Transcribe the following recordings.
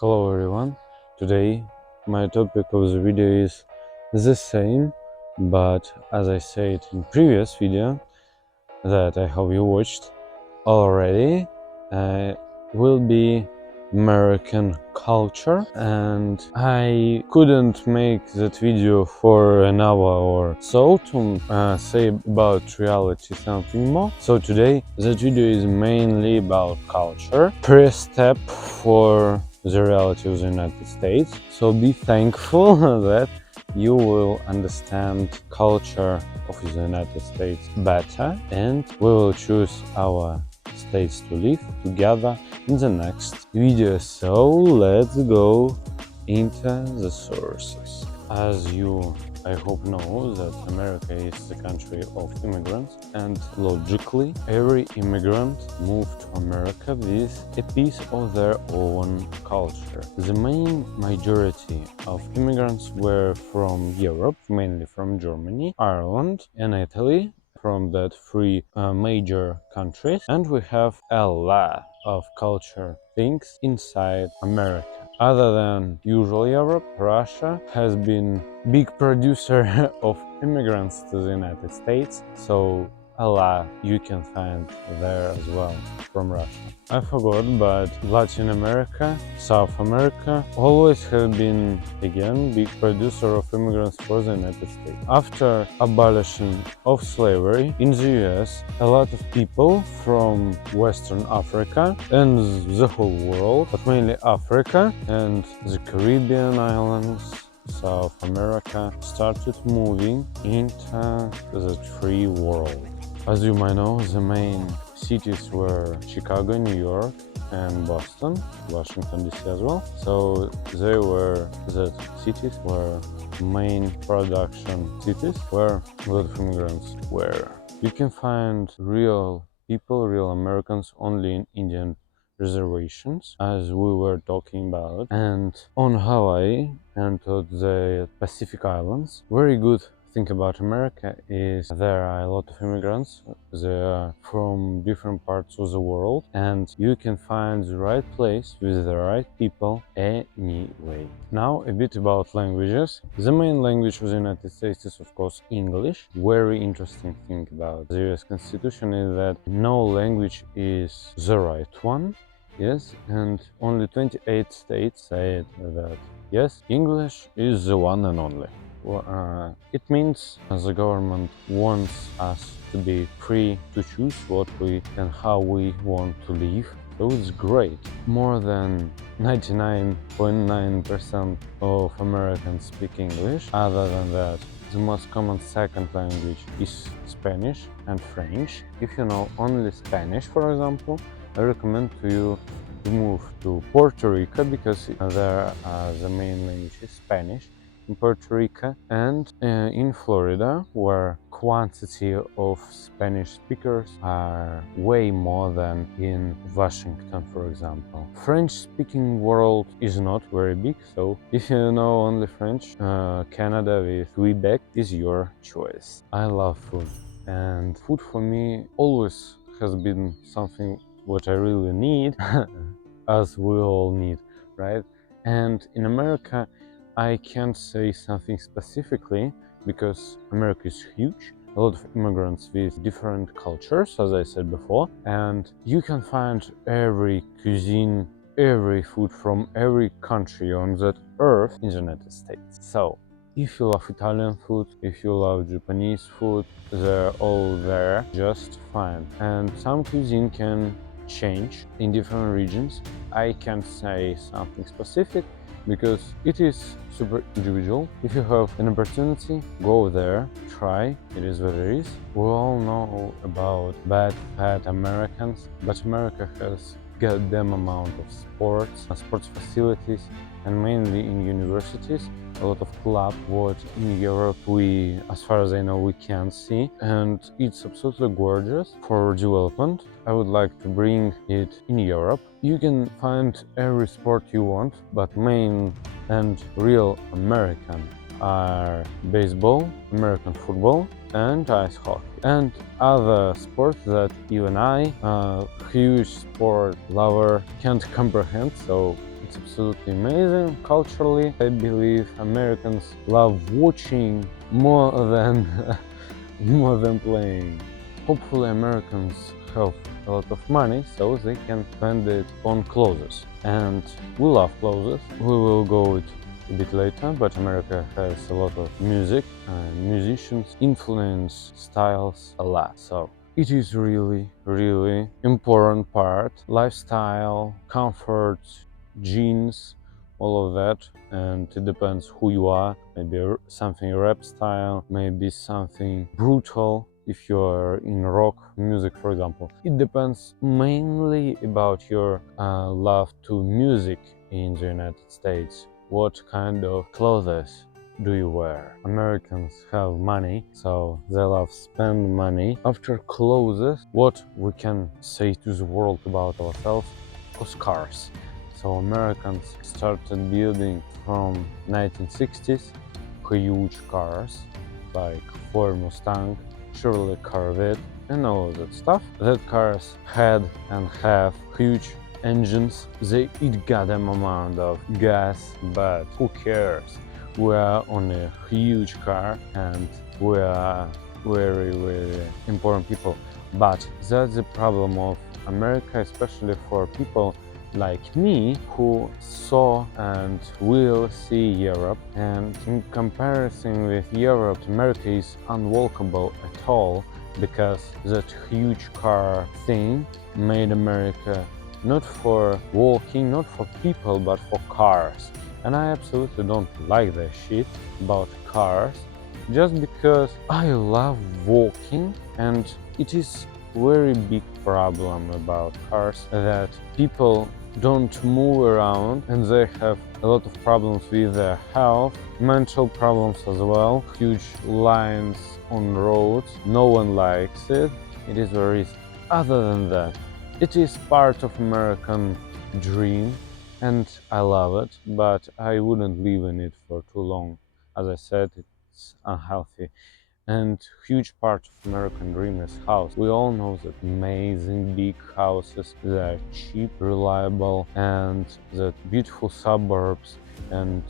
Hello everyone, today my topic of the video is the same, but as I said in previous video that I hope you watched already, will be American culture, and I couldn't make that video for an hour or so to say about reality something more. So today that video is mainly about culture, first step for the reality of the United States. So be thankful that you will understand culture of the United States better, and we will choose our states to live together in the next video. So let's go into the sources. As you I hope know that America is the country of immigrants, and logically every immigrant moved to America with a piece of their own culture. The main majority of immigrants were from Europe, mainly from Germany, Ireland and Italy, from that three major countries, and we have a lot of culture things inside America. Other than usual Europe, Russia has been big producer of immigrants to the United States, so a lot you can find there as well from Russia. I forgot, but Latin America, South America always have been, again, big producer of immigrants for the United States. After abolition of slavery in the US, a lot of people from Western Africa and the whole world, but mainly Africa and the Caribbean islands, South America, started moving into the free world. As you might know, the main cities were Chicago, New York, and Boston, Washington DC as well. So they were the cities were main production cities where a lot of immigrants were. You can find real people, real Americans only in Indian reservations, as we were talking about, and on Hawaii and to the Pacific Islands. Very good thing about America is there are a lot of immigrants. They are from different parts of the world, and you can find the right place with the right people anyway. Now a bit about languages. The main language of the United States is of course English. Very interesting thing about the US Constitution is that no language is the right one. Yes, and only 28 states say that yes, English is the one and only. It means the government wants us to be free to choose what we and how we want to live. So it's great. More than 99.9% of Americans speak English. Other than that, the most common second language is Spanish and French. If you know only Spanish, for example, I recommend to you to move to Puerto Rico, because there the main language is Spanish in Puerto Rico, and in Florida, where quantity of Spanish speakers are way more than in Washington, for example. French-speaking world is not very big, so if you know only French, Canada with Quebec is your choice. I love food, and food for me always has been something what I really need, as we all need, right? And in America, I can't say something specifically because America is huge, a lot of immigrants with different cultures, as I said before, and you can find every cuisine, every food from every country on that earth in the United States. So if you love Italian food, if you love Japanese food, they're all there just fine. And some cuisine can change in different regions. I can't say something specific because it is super individual. If you have an opportunity, go there, try, it is what it is. We all know about bad, fat Americans, but America has goddamn amount of sports facilities, and mainly in universities, a lot of club what in Europe we, as far as I know, we can't see, and it's absolutely gorgeous for development. I would like to bring it in Europe. You can find every sport you want, but main and real American are baseball, American football, and ice hockey, and other sports that even I, a huge sport lover, can't comprehend. So It's absolutely amazing. Culturally, I believe Americans love watching more than more than playing. Hopefully Americans have a lot of money so they can spend it on clothes. And we love clothes. We will go it a bit later, but America has a lot of music and musicians influence styles a lot. So it is really important part. Lifestyle, comfort, jeans, all of that, and it depends who you are. Maybe something rap style, maybe something brutal if you're in rock music, for example. It depends mainly about your love to music in the United States. What kind of clothes do you wear? Americans have money, so they love spend money. After clothes, what we can say to the world about ourselves? Cars. So Americans started building from 1960s huge cars like Ford Mustang, Chevrolet Corvette, and all of that stuff. That cars had and have huge engines. They eat goddamn amount of gas, but who cares? We are on a huge car and we are very important people. But that's the problem of America, especially for people like me who saw and will see Europe, and in comparison with Europe, America is unwalkable at all because that huge car thing made America not for walking, not for people, but for cars. And I absolutely don't like that shit about cars, just because I love walking, and it is very big problem about cars that people don't move around and they have a lot of problems with their health, mental problems as well, huge lines on roads, no one likes it. It is very easy. Other than that, it is part of American dream and I love it, but I wouldn't live in it for too long. As I said, it's unhealthy. And huge part of American dream is house. We all know that amazing big houses that are cheap, reliable, and that beautiful suburbs, and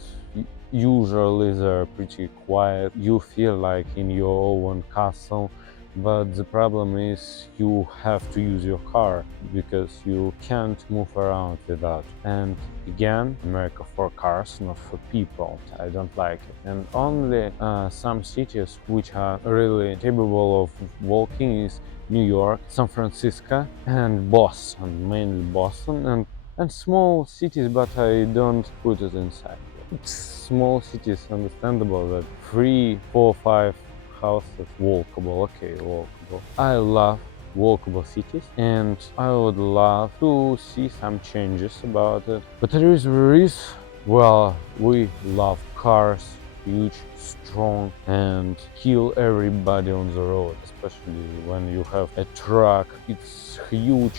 usually they're pretty quiet. You feel like in your own castle. But the problem is you have to use your car because you can't move around without. And again, America for cars, not for people. I don't like it. And only some cities which are really capable of walking is New York, San Francisco, and Boston, mainly Boston, and small cities, but I don't put it inside. It's small cities, understandable that 3, 4, 5 houses walkable, okay, walkable. I love walkable cities and I would love to see some changes about it. But there is, well, we love cars, huge, strong, and kill everybody on the road, especially when you have a truck. It's huge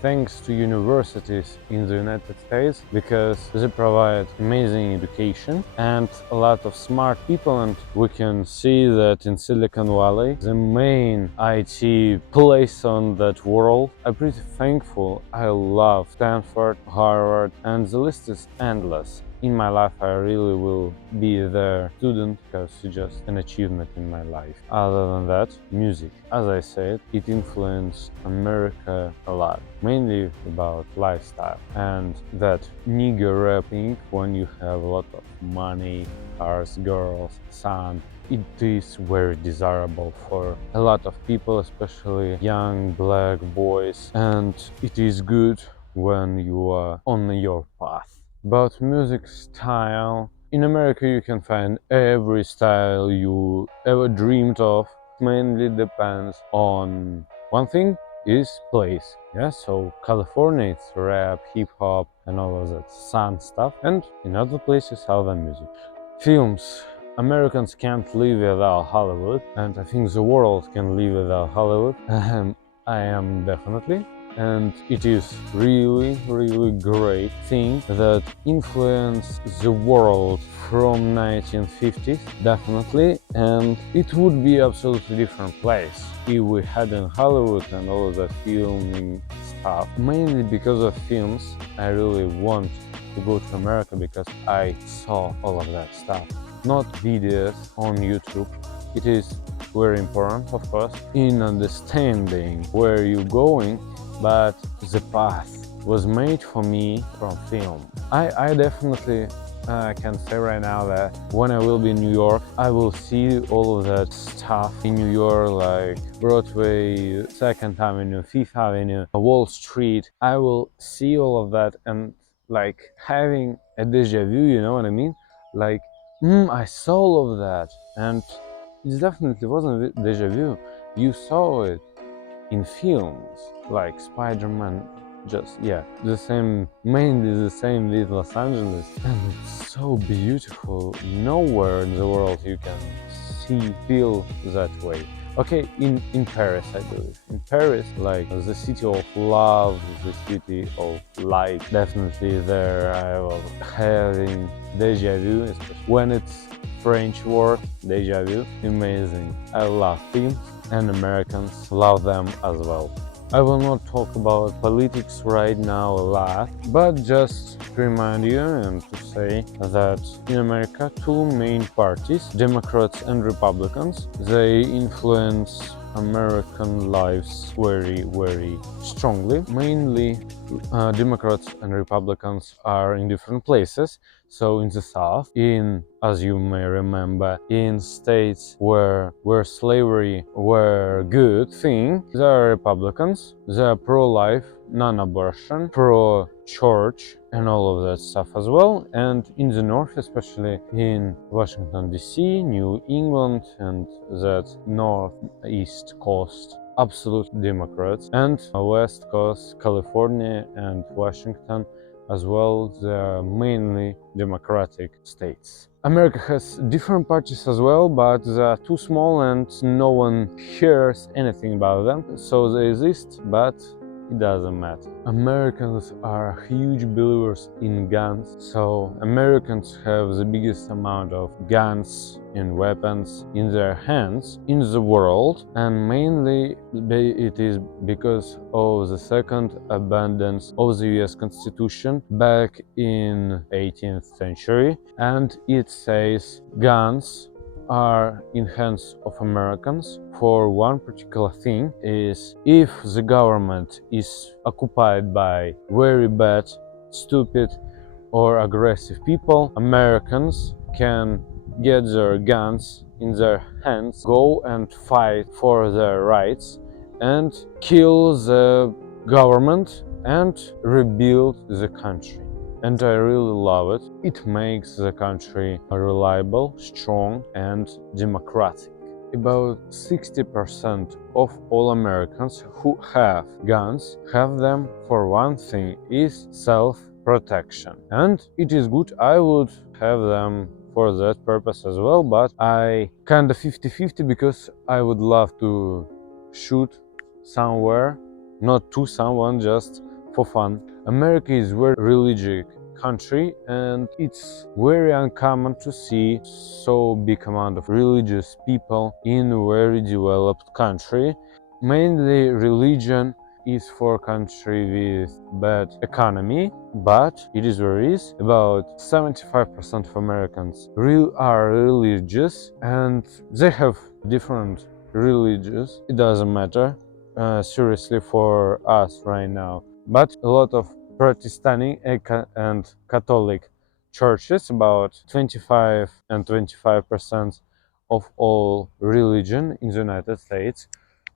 thanks to universities in the United States because they provide amazing education and a lot of smart people, and we can see that in Silicon Valley, the main IT place on that world. I'm pretty thankful. I love Stanford, Harvard, and the list is endless. In my life, I really will be their student because it's just an achievement in my life. Other than that, music. As I said, it influenced America a lot, mainly about lifestyle. And that nigger rapping, when you have a lot of money, cars, girls, sun, it is very desirable for a lot of people, especially young black boys. And it is good when you are on your path. About music style, in America you can find every style you ever dreamed of. It mainly depends on one thing is place. Yeah, so California it's rap, hip hop and all of that sun stuff, and in other places other music. Films. Americans can't live without Hollywood, and I think the world can live without Hollywood. I am definitely. And it is really great thing that influenced the world from 1950s, definitely, and it would be absolutely different place if we hadn't Hollywood and all of that filming stuff. Mainly because of films, I really want to go to America because I saw all of that stuff, not videos on YouTube. It is very important, of course, in understanding where you're going, but the path was made for me from film. I definitely can say right now that when I will be in New York, I will see all of that stuff in New York, like Broadway, Second Avenue, Fifth Avenue, Wall Street. I will see all of that and like having a deja vu, you know what I mean? Like, I saw all of that, and it definitely wasn't deja vu. You saw it in films like Spider-Man, just the same, mainly the same with Los Angeles, and it's so beautiful. Nowhere in the world you can feel that way. Okay, in Paris, I believe. In Paris, like the city of love, the city of light, definitely there I was having deja vu, especially when it's French word, deja vu. Amazing. I love films, and Americans love them as well. I will not talk about politics right now a lot, but just to remind you and to say that in America, two main parties, Democrats and Republicans, they influence American lives very, very strongly. Mainly, Democrats and Republicans are in different places. So in the South, as you may remember, in states where slavery were good thing, there are Republicans. They are pro-life, non-abortion, pro-church, and all of that stuff as well. And in the North, especially in Washington D.C., New England, and that northeast coast, absolute Democrats, and West Coast, California and Washington as well, they're mainly Democratic states. America has different parties as well, but they are too small and no one hears anything about them. So they exist, but it doesn't matter. Americans are huge believers in guns, so Americans have the biggest amount of guns and weapons in their hands in the world, and mainly it is because of the second abundance of the US Constitution back in 18th century, and it says guns are in hands of Americans for one particular thing, is if the government is occupied by very bad, stupid or aggressive people, Americans can get their guns in their hands, go and fight for their rights and kill the government and rebuild the country. And I really love it. It makes the country reliable, strong, and democratic. About 60% of all Americans who have guns have them for one thing, is self-protection. And it is good. I would have them for that purpose as well, but I kinda 50-50 because I would love to shoot somewhere, not to someone, just for fun. America is a very religious country, and it's very uncommon to see so big amount of religious people in a very developed country. Mainly religion is for country with bad economy, but it is where it is. About 75% of Americans are religious, and they have different religions. It doesn't matter seriously for us right now. But a lot of Protestant and Catholic churches, about 25 and 25% of all religion in the United States.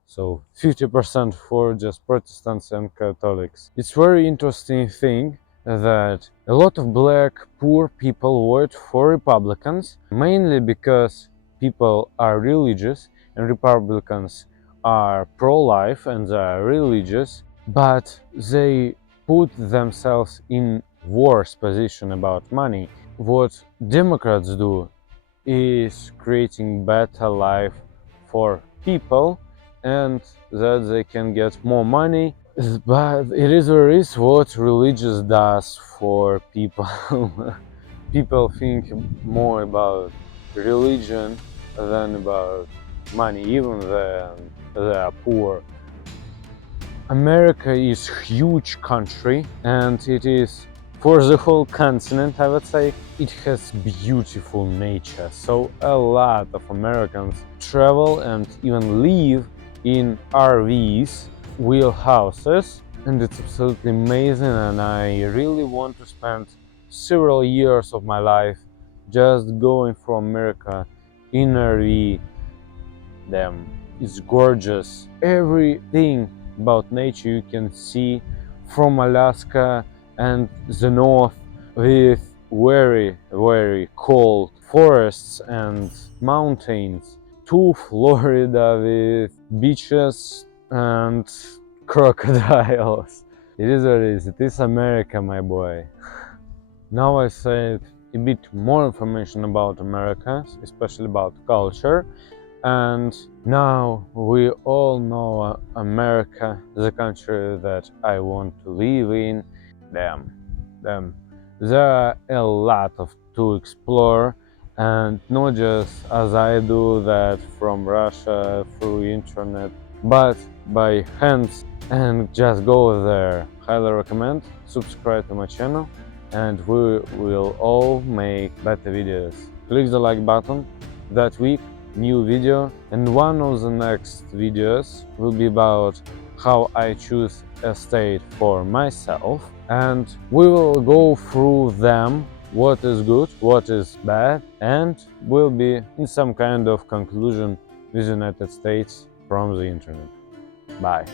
So 50% for just Protestants and Catholics. It's very interesting thing that a lot of black poor people vote for Republicans, mainly because people are religious and Republicans are pro-life and they are religious, but they put themselves in worse position about money. What Democrats do is creating better life for people and that they can get more money. But it is what religious does for people. People think more about religion than about money, even when they are poor. America is a huge country and it is For the whole continent, I would say, it has beautiful nature. So a lot of Americans travel and even live in RVs, wheelhouses, and it's absolutely amazing. And I really want to spend several years of my life just going through America in RV. Them, it's gorgeous. Everything about nature you can see from Alaska and the north, with very cold forests and mountains, to Florida with beaches and crocodiles. It is what it is. It is America, my boy. Now I said a bit more information about America, especially about culture. And now we all know America, the country that I want to live in. Damn. There are a lot of to explore, and not just as I do that from Russia through internet, but by hands, and just go there. Highly recommend. Subscribe to my channel, and we will all make better videos. Click the like button. That week, new video, and one of the next videos will be about how I choose a state for myself, and we will go through them, what is good, what is bad, and will be in some kind of conclusion with United States from the internet. Bye.